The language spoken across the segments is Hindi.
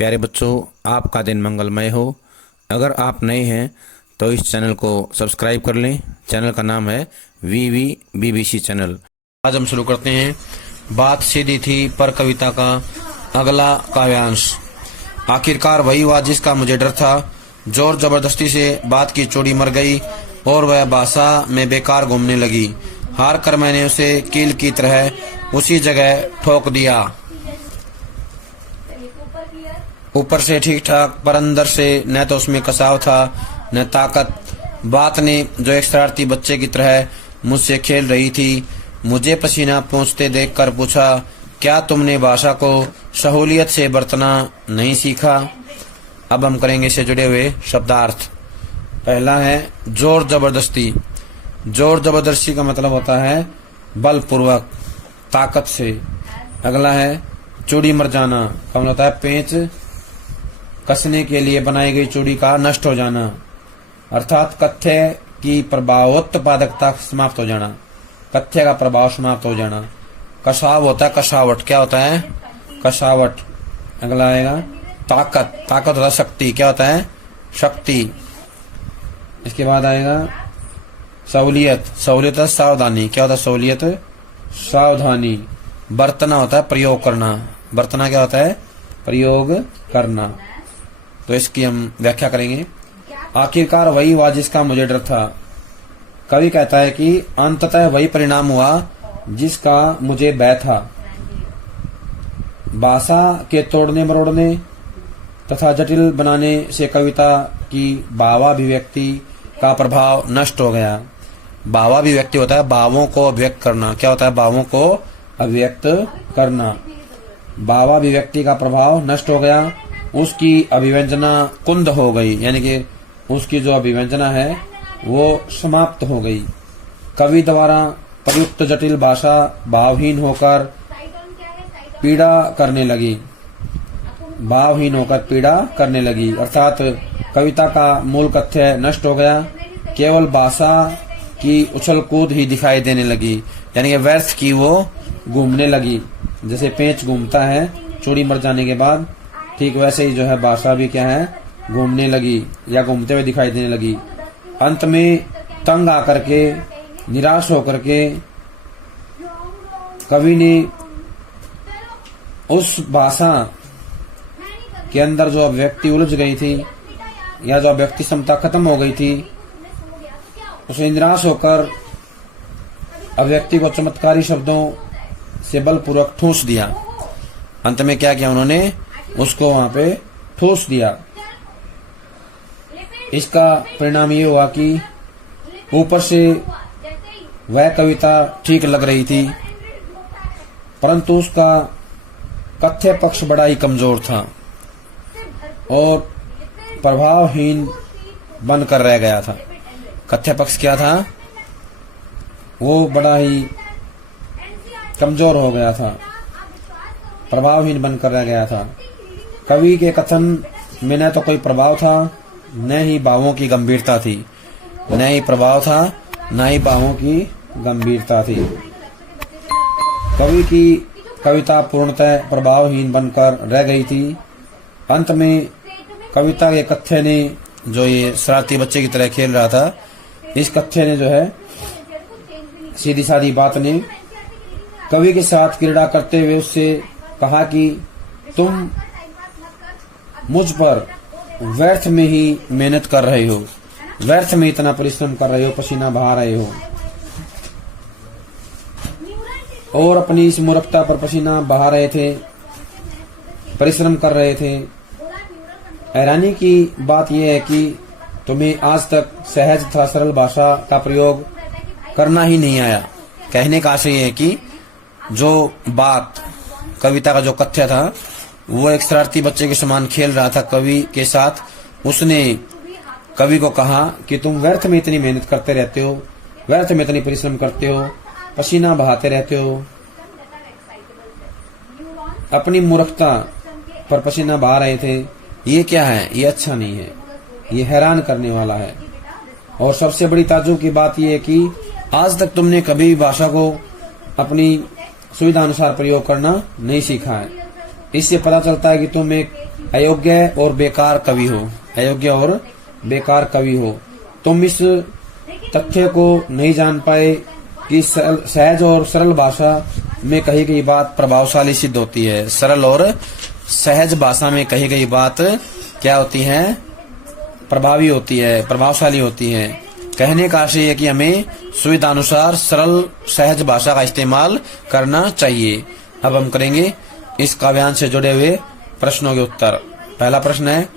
प्यारे बच्चों, आपका दिन मंगलमय हो। अगर आप नए हैं तो इस चैनल को सब्सक्राइब कर लें। चैनल का नाम है वीवी बीबीसी चैनल। आज हम शुरू करते हैं। बात सीधी थी पर कविता का अगला काव्यांश। आखिरकार वही हुआ जिसका मुझे डर था। जोर जबरदस्ती से बात की चोरी मर गई और वह भाषा में बेकार घूमने लगी। हार कर मैंने उसे कील की तरह उसी जगह ठोक दिया। ऊपर से ठीक ठाक पर अंदर से न तो उसमें कसाव था न ताकत। बात ने जो एक शरारती बच्चे की तरह मुझसे खेल रही थी, मुझे पसीना पोंछते देखकर पूछा, क्या तुमने भाषा को सहूलियत से बरतना नहीं सीखा? अब हम करेंगे इससे जुड़े हुए शब्दार्थ। पहला है जोर जबरदस्ती। जोर जबरदस्ती का मतलब होता है बलपूर्वक, ताकत से। अगला है चूड़ी मर जाना का मतलब होता है पेंच कसने के लिए बनाई गई चूड़ी का नष्ट हो जाना, अर्थात कथ्य की प्रभावोत्पादकता समाप्त हो जाना, कथ्य का प्रभाव समाप्त हो जाना। कसाव होता है कसावट। क्या होता है? कसावट। अगला आएगा ताकत। ताकत होता है शक्ति। क्या होता है? शक्ति। इसके बाद आएगा सहूलियत। सहूलियत है सावधानी। क्या होता है सहूलियत? सावधानी। बरतना होता है प्रयोग करना। बरतना क्या होता है? प्रयोग करना। तो इसकी हम व्याख्या करेंगे। आखिरकार वही हुआ जिसका मुझे डर था। कवि कहता है कि अंततः वही परिणाम हुआ जिसका मुझे भय था। भाषा के तोड़ने मरोड़ने तथा जटिल बनाने से कविता की भावाभिव्यक्ति का प्रभाव नष्ट हो गया। भावाभिव्यक्ति होता है भावों को अभिव्यक्त करना। क्या होता है? भावों को अभिव्यक्त करना। भावाभिव्यक्ति का प्रभाव नष्ट हो गया। उसकी अभिव्यंजना कुंद हो गई, यानी कि उसकी जो अभिव्यंजना है वो समाप्त हो गई। कवि द्वारा प्रयुक्त जटिल भाषा भावहीन होकर पीड़ा करने लगी। भावहीन होकर पीड़ा करने लगी, अर्थात कविता का मूल कथ्य नष्ट हो गया। केवल भाषा की उछल कूद ही दिखाई देने लगी, यानी कि व्यर्थ की वो घूमने लगी। जैसे पेंच घूमता है चूड़ी मर जाने के बाद, ठीक वैसे ही जो है भाषा भी क्या है? घूमने लगी या घूमते हुए दिखाई देने लगी। अंत में तंग आकर के, निराश होकर के कवि ने उस भाषा के अंदर जो अभिव्यक्ति उलझ गई थी या जो अभिव्यक्ति क्षमता खत्म हो गई थी, उसे निराश होकर अभिव्यक्ति को चमत्कारी शब्दों से बलपूर्वक ठूंस दिया। अंत में क्या किया उन्होंने? उसको वहां पे ठूंस दिया। इसका परिणाम ये हुआ कि ऊपर से वह कविता ठीक लग रही थी, परंतु उसका कथ्य पक्ष बड़ा ही कमजोर था और प्रभावहीन बनकर रह गया था। कथ्य पक्ष क्या था? वो बड़ा ही कमजोर हो गया था, प्रभावहीन बनकर रह गया था। कवि के कथन में न तो कोई प्रभाव था, न ही भावों की गंभीरता थी। न ही प्रभाव था, न ही भावों की गंभीरता थी। कवि की कविता पूर्णतः प्रभावहीन बनकर रह गई थी। अंत में कविता के कथ्य ने, जो ये शरारती बच्चे की तरह खेल रहा था, इस कथ्य ने जो है सीधी सादी बात ने कवि के साथ क्रीड़ा करते हुए उससे कहा कि तुम मुझ पर व्यर्थ में ही मेहनत कर रहे हो, व्यर्थ में इतना परिश्रम कर रहे हो, पसीना बहा रहे हो और अपनी इस मूर्खता पर पसीना बहा रहे थे, परिश्रम कर रहे थे। हैरानी की बात यह है कि तुम्हें आज तक सहज तथा सरल भाषा का प्रयोग करना ही नहीं आया। कहने का आशय है कि जो बात कविता का जो कथ्य था वो एक शरारती बच्चे के समान खेल रहा था कवि के साथ। उसने कवि को कहा कि तुम व्यर्थ में इतनी मेहनत करते रहते हो, व्यर्थ में इतनी परिश्रम करते हो, पसीना बहाते रहते हो, अपनी मूर्खता पर पसीना बहा रहे थे। ये क्या है? ये अच्छा नहीं है, ये हैरान करने वाला है। और सबसे बड़ी ताज्जुब की बात यह है कि आज तक तुमने कभी भी भाषा को अपनी सुविधा अनुसार प्रयोग करना नहीं सीखा है। इससे पता चलता है कि तुम एक अयोग्य और बेकार कवि हो, अयोग्य और बेकार कवि हो। तुम इस तथ्य को नहीं जान पाए कि सहज और सरल भाषा में कही गई बात प्रभावशाली सिद्ध होती है। सरल और सहज भाषा में कही गई बात क्या होती है? प्रभावी होती है, प्रभावशाली होती है। कहने का आशय है कि हमें सुविधानुसार सरल सहज भाषा का इस्तेमाल करना चाहिए। अब हम करेंगे इस काव्यांश से जुड़े हुए प्रश्नों के उत्तर। पहला प्रश्न है,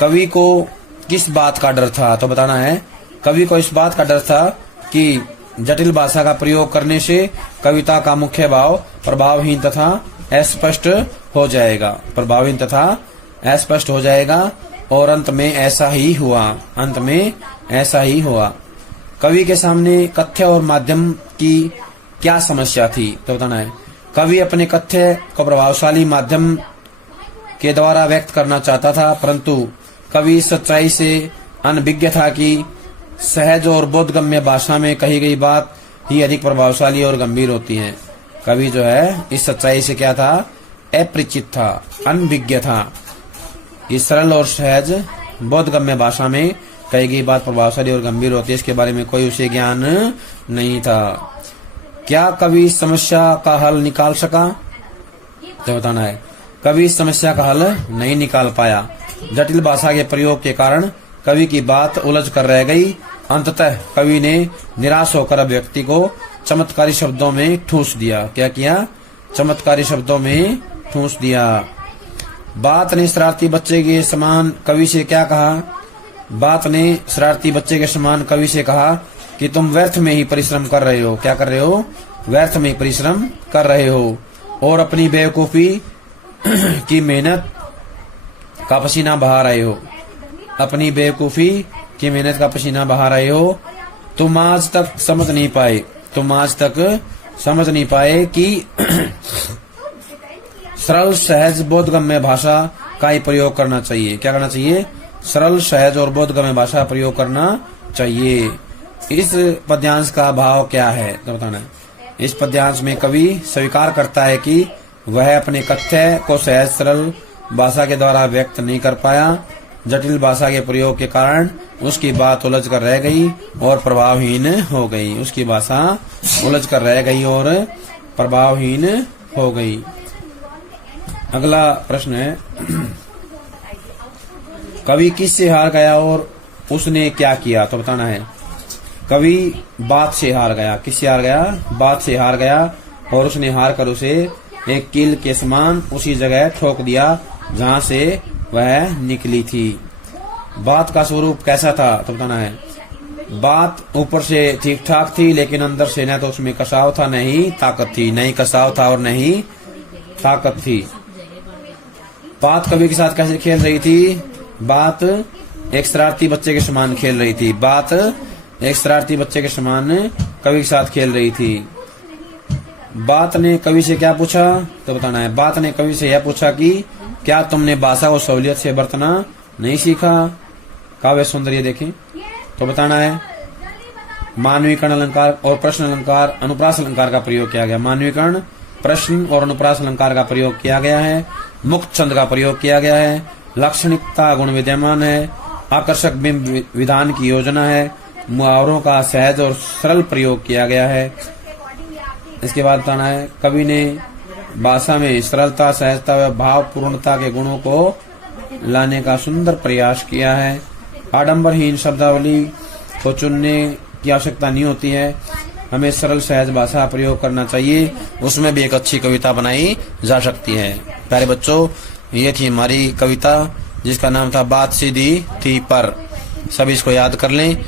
कवि को किस बात का डर था? तो बताना है, कवि को इस बात का डर था कि जटिल भाषा का प्रयोग करने से कविता का मुख्य भाव प्रभावहीन तथा अस्पष्ट हो जाएगा, प्रभावहीन तथा अस्पष्ट हो जाएगा। और अंत में ऐसा ही हुआ, अंत में ऐसा ही हुआ। कवि के सामने कथ्य और माध्यम की क्या समस्या थी? तो बताना है, कवि अपने कथ्य को प्रभावशाली माध्यम के द्वारा व्यक्त करना चाहता था, परंतु कवि सच्चाई से अनभिज्ञ था कि सहज और बोधगम्य भाषा में कही गई बात ही अधिक प्रभावशाली और गंभीर होती है। कवि जो है इस सच्चाई से क्या था? अपरिचित था, अनभिज्ञ था। इस सरल और सहज बोधगम्य भाषा में कही गई बात प्रभावशाली और गंभीर होती है, इसके बारे में कोई उसे ज्ञान नहीं था। क्या कवि इस समस्या का हल निकाल सका? तो बताना है, कवि इस समस्या का हल नहीं निकाल पाया। जटिल भाषा के प्रयोग के कारण कवि की बात उलझ कर रह गई। अंततः कवि ने निराश होकर व्यक्ति को चमत्कारी शब्दों में ठूंस दिया। क्या किया? चमत्कारी शब्दों में ठूंस दिया। बात ने शरारती बच्चे के समान कवि से क्या कहा? बात ने शरारती बच्चे के समान कवि से कहा कि तुम व्यर्थ में ही परिश्रम कर रहे हो। क्या कर रहे हो? व्यर्थ में परिश्रम कर रहे हो और अपनी बेवकूफी की मेहनत का पसीना बहा रहे हो, अपनी बेवकूफी की मेहनत का पसीना बहा रहे हो। तुम आज तक समझ नहीं पाए, तुम आज तक समझ नहीं पाए कि सरल सहज बोधगम्य भाषा का ही प्रयोग करना चाहिए। क्या करना चाहिए? सरल सहज और बोधगम्य भाषा प्रयोग करना चाहिए। इस पद्यांश का भाव क्या है? तो बताना है, इस पद्यांश में कवि स्वीकार करता है कि वह अपने कथ्य को सहज सरल भाषा के द्वारा व्यक्त नहीं कर पाया। जटिल भाषा के प्रयोग के कारण उसकी बात उलझ कर रह गई और प्रभावहीन हो गई। उसकी भाषा उलझ कर रह गई और प्रभावहीन हो गई। अगला प्रश्न है, कवि किससे हार गया और उसने क्या किया? तो बताना है, कवि बात से हार गया। किससे हार गया? बात से हार गया और उसने हार कर उसे एक कील के समान उसी जगह ठोक दिया जहां से वह निकली थी। बात का स्वरूप कैसा था? तो बताना है, बात ऊपर से ठीक ठाक थी, लेकिन अंदर से न तो उसमें कसाव था, न ही ताकत थी। नहीं कसाव था और न ही ताकत थी। बात कवि के साथ कैसे खेल रही थी? बात एक शरारती बच्चे के समान खेल रही थी। बात एक शरारती बच्चे के समान कवि के साथ खेल रही थी। बात ने कवि से क्या पूछा? तो बताना है, बात ने कवि से यह पूछा कि क्या तुमने भाषा को सहूलियत से बरतना नहीं सीखा? काव्य सौंदर्य देखें। तो बताना है, मानवीकरण अलंकार और प्रश्न अलंकार अनुप्रास अलंकार का प्रयोग किया गया। मानवीकरण, प्रश्न और अनुप्रास अलंकार का प्रयोग किया गया है। मुक्त छंद का प्रयोग किया गया है। लाक्षणिकता गुण विद्यमान है। आकर्षक बिंब विधान की योजना है। मुहावरों का सहज और सरल प्रयोग किया गया है। इसके बाद बताना है, कवि ने भाषा में सरलता, सहजता व भावपूर्णता के गुणों को लाने का सुंदर प्रयास किया है। आडंबरहीन शब्दावली को चुनने की आवश्यकता नहीं होती है। हमें सरल सहज भाषा प्रयोग करना चाहिए, उसमें भी एक अच्छी कविता बनाई जा सकती है। प्यारे बच्चों, ये थी हमारी कविता जिसका नाम था बात सीधी थी पर। सभी इसको याद कर लें।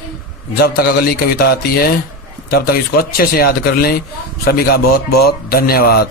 जब तक अगली कविता आती है तब तक इसको अच्छे से याद कर लें। सभी का बहुत बहुत धन्यवाद।